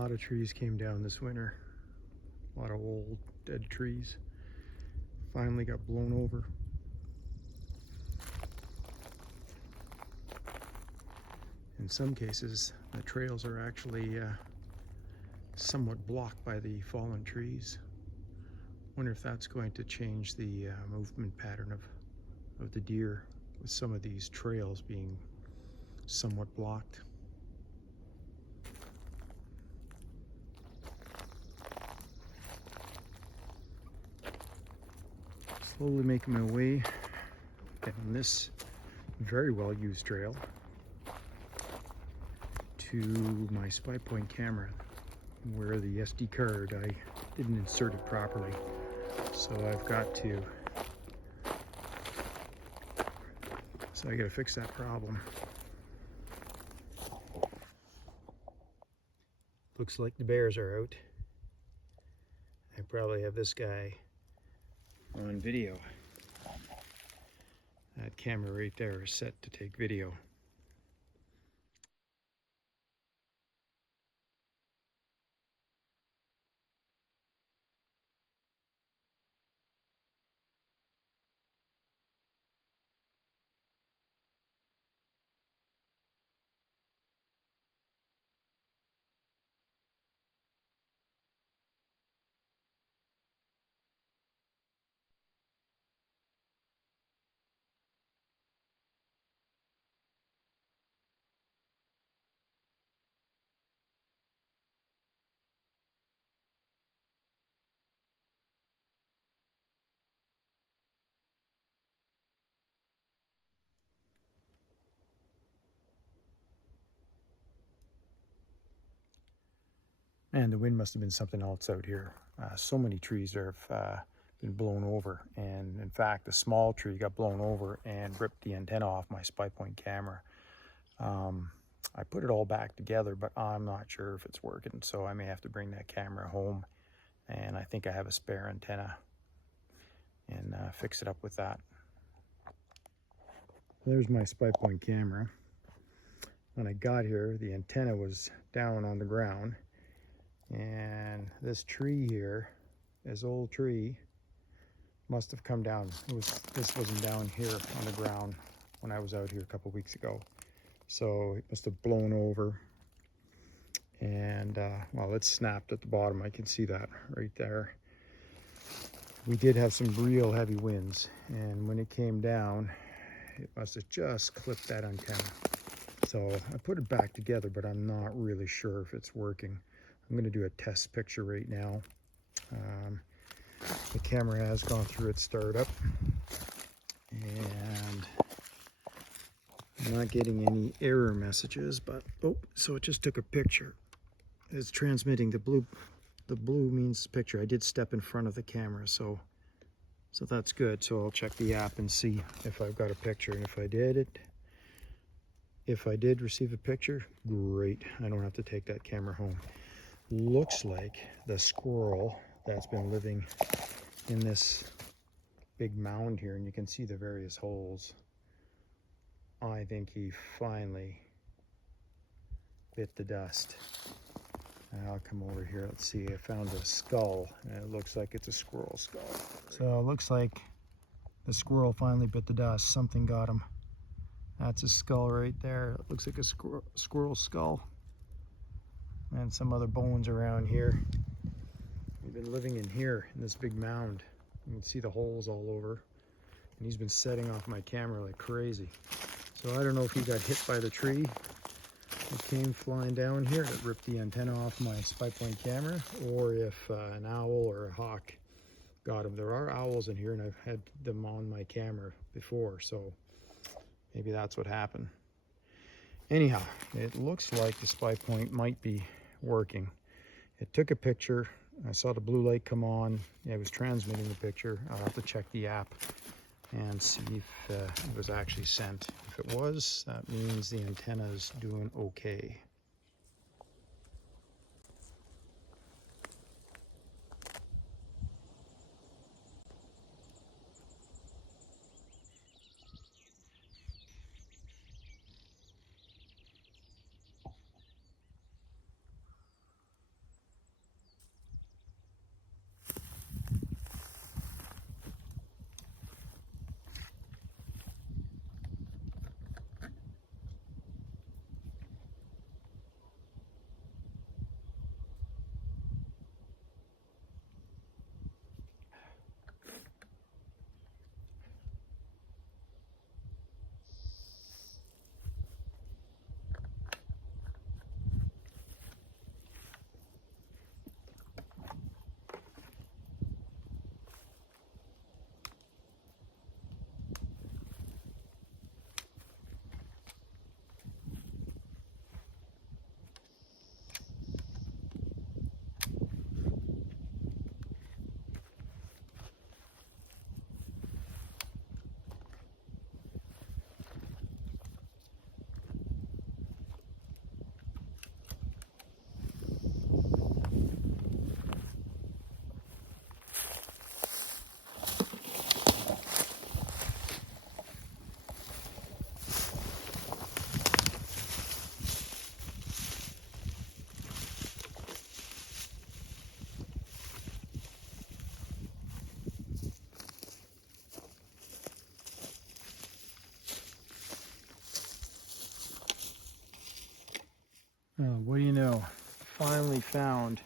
lot of trees came down this winter. A lot of old dead trees finally got blown over. In some cases, the trails are actually somewhat blocked by the fallen trees. Wonder if that's going to change the movement pattern of the deer, with some of these trails being somewhat blocked. Slowly making my way down this very well used trail to my spy point camera, where the SD card, I didn't insert it properly, so I gotta fix that problem. Looks like the bears are out. I probably have this guy on video. That camera right there is set to take video. And the wind must have been something else out here. So many trees have been blown over, and in fact a small tree got blown over and ripped the antenna off my spy point camera. I put it all back together, but I'm not sure if it's working, so I may have to bring that camera home, and I think I have a spare antenna, and fix it up with that. There's my spy point camera. When I got here, the antenna was down on the ground, and this tree here, this old tree, must have come down. This wasn't down here on the ground when I was out here a couple weeks ago, so it must have blown over, and well, it's snapped at the bottom. I can see that right there. We did have some real heavy winds, and when it came down, it must have just clipped that antenna. So I put it back together, but I'm not really sure if it's working. I'm going to do a test picture right now. The camera has gone through its startup, and I'm not getting any error messages, but oh, so it just took a picture. It's transmitting the blue. The blue means picture. I did step in front of the camera, so that's good. So I'll check the app and see if I've got a picture, and if I did receive a picture, great. I don't have to take that camera home. Looks like the squirrel that's been living in this big mound here, and you can see the various holes. I think he finally bit the dust. And I'll come over here. Let's see, I found a skull, and it looks like it's a squirrel skull. So it looks like the squirrel finally bit the dust. Something got him. That's a skull right there. It looks like a squirrel skull. And some other bones around here. We've been living in here, in this big mound. You can see the holes all over. And he's been setting off my camera like crazy. So I don't know if he got hit by the tree. It came flying down here. It ripped the antenna off my spy point camera, or if an owl or a hawk got him. There are owls in here, and I've had them on my camera before, so maybe that's what happened. Anyhow, it looks like the spy point might be working. It took a picture. I saw the blue light come on. It was transmitting the picture. I'll have to check the app and see if it was actually sent. If it was, that means the antenna is doing okay. What do you know? Finally found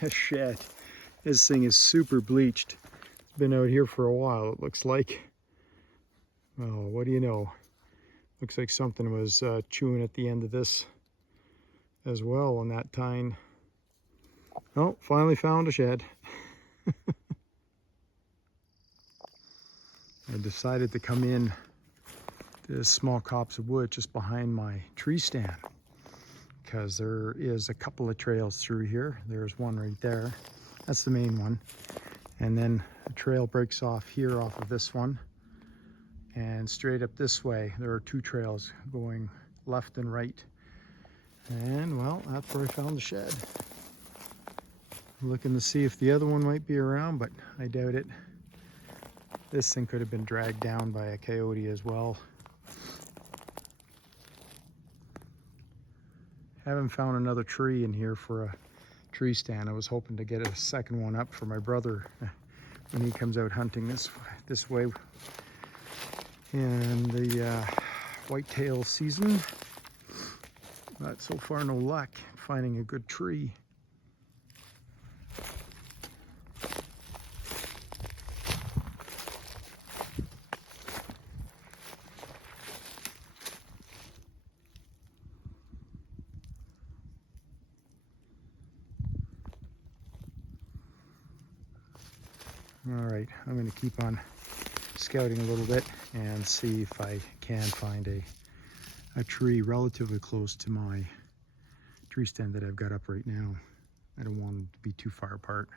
a shed. This thing is super bleached. It's been out here for a while, it looks like. Oh, what do you know? Looks like something was chewing at the end of this as well on that tine. Oh, finally found a shed. I decided to come in to this small copse of wood just behind my tree stand, because there is a couple of trails through here. There's one right there. That's the main one. And then a trail breaks off here off of this one. And straight up this way, there are two trails going left and right. And well, that's where I found the shed. Looking to see if the other one might be around, but I doubt it. This thing could have been dragged down by a coyote as well. Haven't found another tree in here for a tree stand. I was hoping to get a second one up for my brother when he comes out hunting this way in the whitetail season. But so far no luck finding a good tree. All right, I'm going to keep on scouting a little bit and see if I can find a tree relatively close to my tree stand that I've got up right now. I don't want them to be too far apart.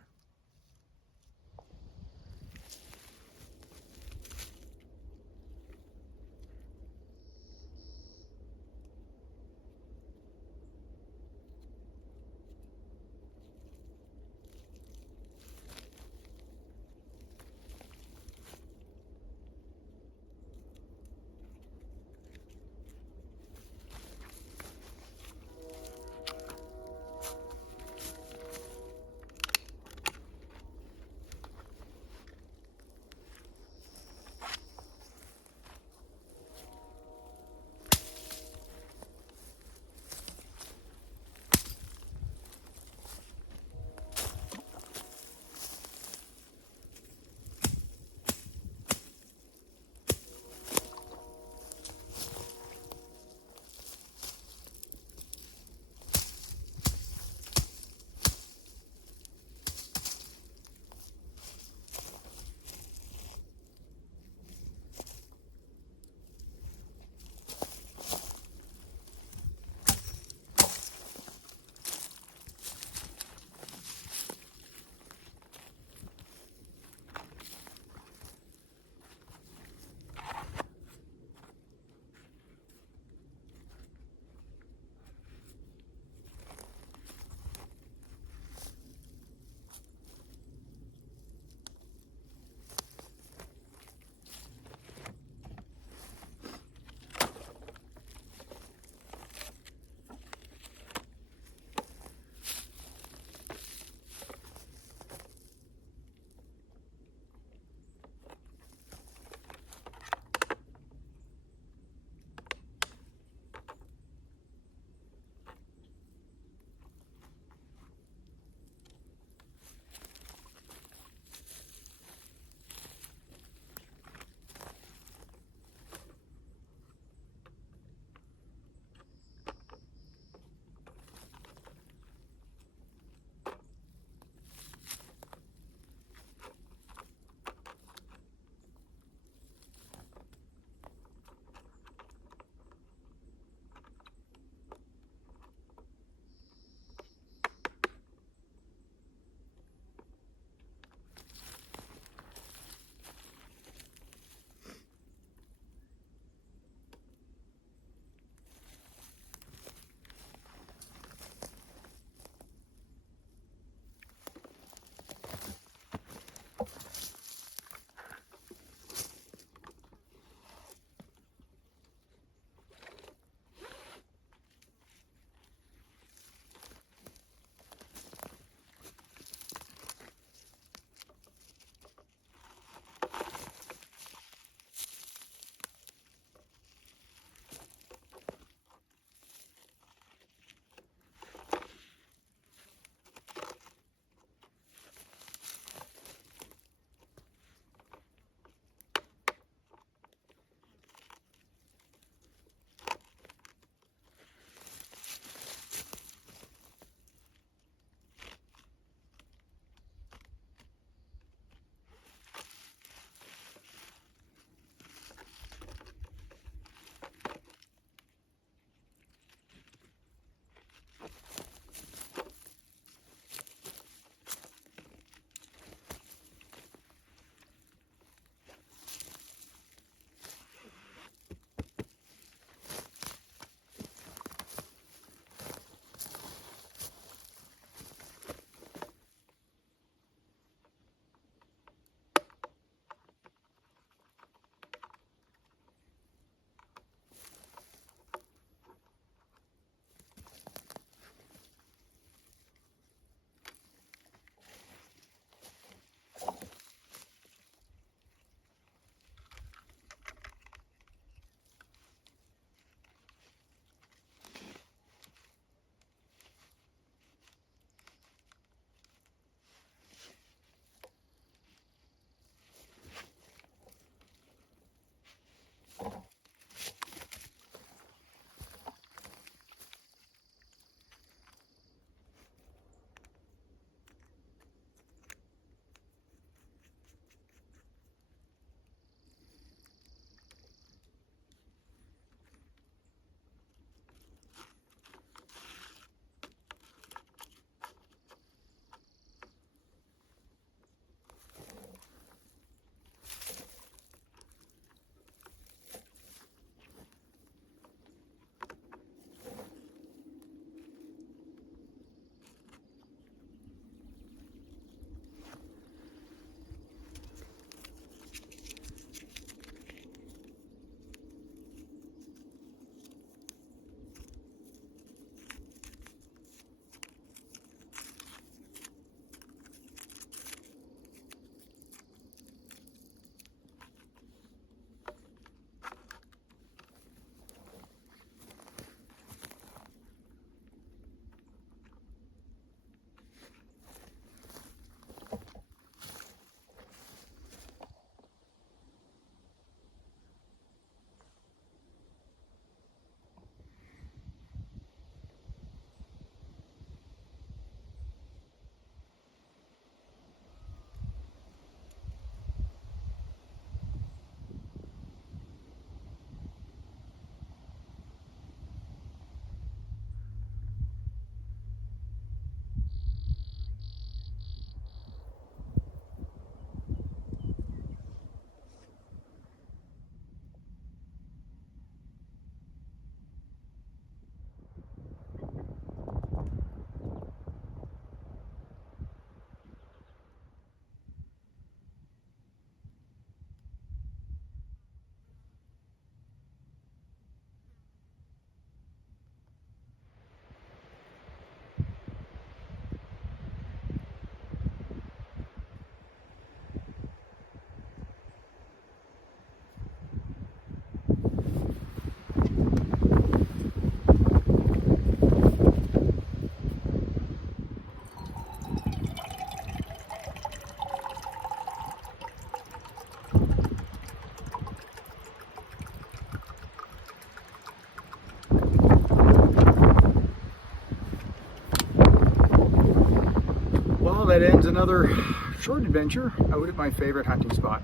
another short adventure out at my favorite hunting spot.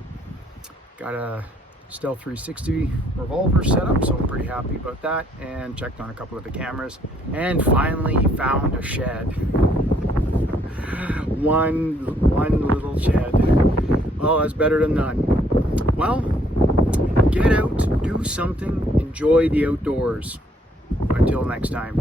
Got a Stealth 360 revolver set up, so I'm pretty happy about that, and checked on a couple of the cameras, and finally found a shed. One little shed. Well, that's better than none. Well, get out, do something, enjoy the outdoors. Until next time.